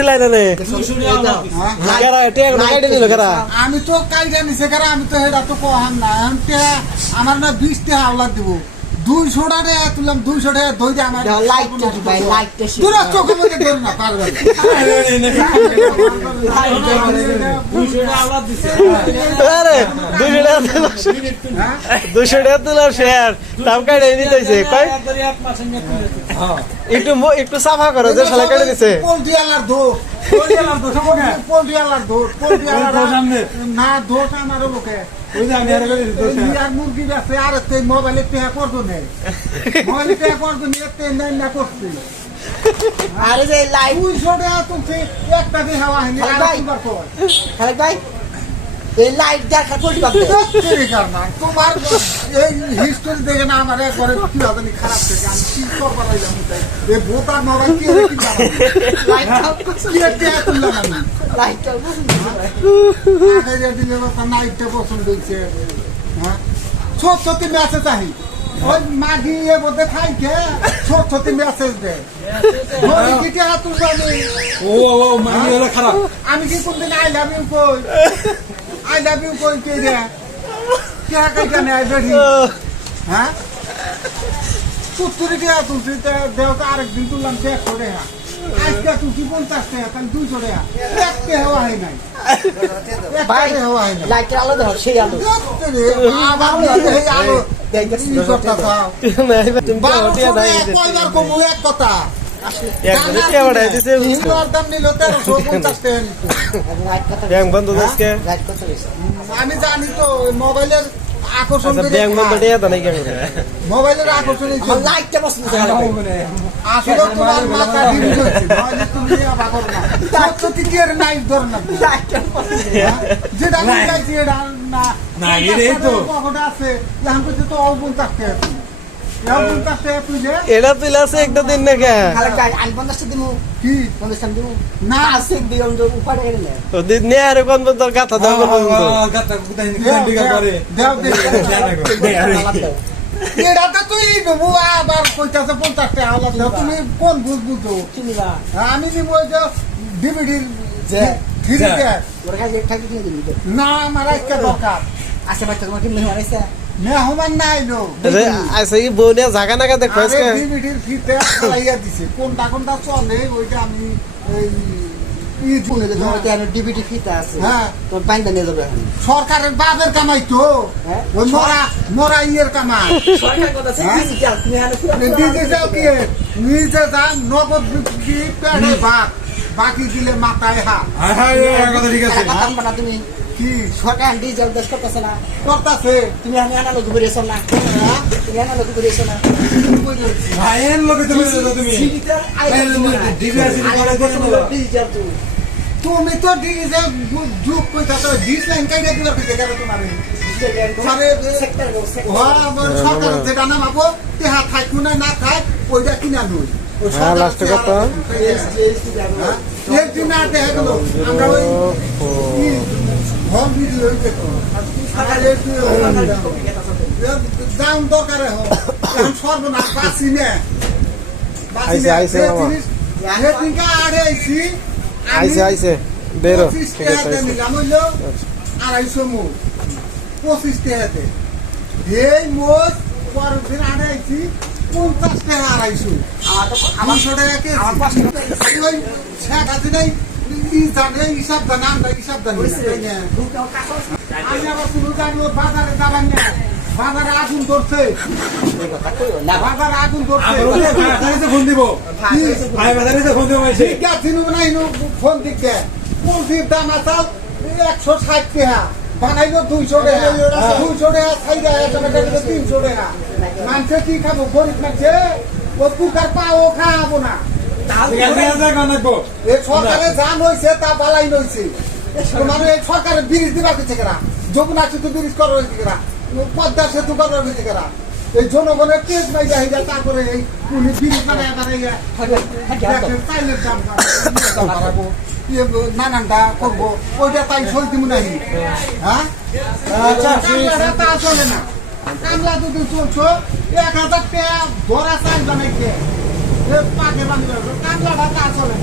দিছিলাই না রে কেরা টেক না কাইটে দিল কেরা আমি তো কাইটে নিছে কেরা আমি তো হেডা তো কহাম না এমতে আমার না 20 টাকা আওলাদ দিব 200 টাকা তুললাম 200 টাকা দই দে আমার লাইটটা ভাই লাইটটা তোর চোখে মধ্যে ধর না পারবে 200 টাকা আওলাদ দিছে আরে 200 টাকা তুলা শেয়ার দাম কাইটে নিতেছে কই একটু সাফা করো যে শালা কাইটে দিছে পোল্ট্রি আলার দো পোল্ট্রি আলার না দোষ আমার লোকে আর মুরগি আছে আর মোবাইলে টেহা করতো নেই মোবাইলে টেহা করতো নিয়ে নাই না করছি আরে যে লাইট 200 টাকা তুলছি একটা দিয়ে হাওয়া হয়নি আর একবার কর খালেক ভাই এই লাইট দেখা পড়ি বাপ তোমার এই হিস্টোরি দেখে না আমার একবারে কি হবে নি খারাপ থেকে আমি কি করবার হইলাম এই বোতার মোবাইল কি রে কি জানো লাইট কি টেহা তুললাম আমি লাইটটা আগে দিলে না নাইটটা পছন্দ হইছে হ্যাঁ ছোট মেসেজ আহি ওই মাগি এ বলতে খাইকে ছোট মেসেজ দে ওই দিকে হাত তুলবানি ও মানি হলো খারাপ আমি কি কোনদিন আই লাভ ইউ কই কে রে কে কাই জানে আই বেরি হ্যাঁ তুই কে তুলছি দেও তো আরেকদিন তুললাম 100 টাকা আজকে তুই 50 টাকা তাহলে 200 টাকা একটা হওয়া হয় নাই ভাই হওয়া হয় না লাইটের আলো দাও সেই আলো আবার এই আলো দেখতেছি কথা দাও তুমি ওটিয়া দাই কয়বার কমু এক কথা একবারে কে বাড়াই দিছে দাম নিল 1350 টাকা নিত লাইট কথা ব্যাংক বন্ধ আজকে লাইট কথা বেশি আমি জানি তো মোবাইলের আকর্ষণ আচ্ছা ব্যাংক বন্ধ দিয়া দাই কেন মোবাইলের আকর্ষণ লাইটটা পছন্দ করে আসলে তোমার মাথা ডিমিট হচ্ছে নইলে তুমি আবার করো না সত্যি কি এর নাই ধর না লাইটটা পছন্দ যেটা আমি চাইছি এটা না না এটাই তো কখনো আছে এখন করতে তো অবুল থাকতে আছে অবুল থাকতে তুই যে এটা তুইলাছে একটা দিন না কে খালেক ভাই আন 50 দিমু কি 50 দিমু না আছে দিয়ম তো উপাড়ে গেলে ও দিন নে আর কোন তোর কথা দাও কোন গাতা গুতা দিগা করে দেও দে দেও এটা তো তুই দেবো আবার কইতাছে 50 টাকা আলাদা দাও তুমি কোন বুঝবো তুমি বা আমি নিব ওই যে ডিভিডির যে থ্রিতে ওর কাছে থাকি কিনে দিবি না আমার একটা দরকার আচ্ছা ভাই তোমার কি মেহমান আইছে মেহমান নাই লো আচ্ছা এই বউনিয়া জায়গা নাগা দেখো আজকে ডিভিডির ফিতে লাইয়া দিছে কোনটা চলে ওইটা আমি এই শুনে যে তোমার কি ডিবিটি ফিতা আছে হ্যাঁ তোর বাইন্দা নিয়ে যাবে এখন সরকারের বাপের কামাই তো হ্যাঁ? ওই মরা ইয়ের কামাই সরকার কথা হ্যাঁ? ডিজিটাল তুমি হানে নিজে যাও কি নিজে যান নগদ কি পেড়ে ভাত বাকি দিলে মাথায় হাত হ্যাঁ হ্যাঁ কথা ঠিক আছে কাম বানা তুমি কি সরকার ডিজিটাল দেশ করতেছ না করতাছে তুমি হানে হানা লোক ঘুরেছো না তুমি হানা লোক ঘুরেছো না ভাইয়ের লোকে তুমি ডিজিটাল ডিজিটাল তুমি তুমি তো ডিজে যুগ কইতাছ ডিসলাইন কাইরা দিলা কইতে গেল তোমারে সেক্টর সরকার যেটা নামাবো তেহা থাকু না থাক ওইটা কিনা নই হ্যাঁ লাস্ট কথা একদিন না দেখা গেল আমরা ওই হোম ভিডিও দেখো দাম দরকারে হোক সর্বনাশ বাঁচি নে আইছে মামা সেদিনকে আড়ে আইছি আইছে বেরো ঠিক আছে নিলাম হইলো 250 মুখ 25 টাকাতে এই মোট পরের দিন আড়ে আইছি 50 টাকা আড়াইশো আমার 200 টাকা কে ওই শেখ হাসিনাই জানে হিসাব জানে আমরা হিসাব জানি আমি আবার শুরু জানি বাজারে যাবেন না বাজারে আগুন ধরছে বাজারে আগুন ধরছে ফোন দিব ভাই বাজারে ফোন দিব মাইছে ঠিক আছে না ফোন দিকে পোলট্রির দাম আছে 160 টাকা বানাইলো 200 টাকা 200 টাকা খাইরা 300 টাকা মানুষে কি খাবো গরিব মানুষে ও কুকার পাও খাবো না সরকারের জান হয়েছে তা বালাই নইছে মানে সরকারের ব্রিজ দিবা হয়েছে কেনা যমুনা সেতু ব্রিজ করা হয়েছে কেনা পদ্মা সেতু করা হয়েছে কেনা এই জনগণের তেজ নাই যায় তারপরে এই পুলিশ ব্রিজ মানে নানানটা করবো ওইটা তাই সই দিব নাহি হ্যাঁ তা চলে না কামলা যদি চলছো 1000 টাকা ধরা চাই জানাইছে পাকে বান্ধব কামলাটা তা চলে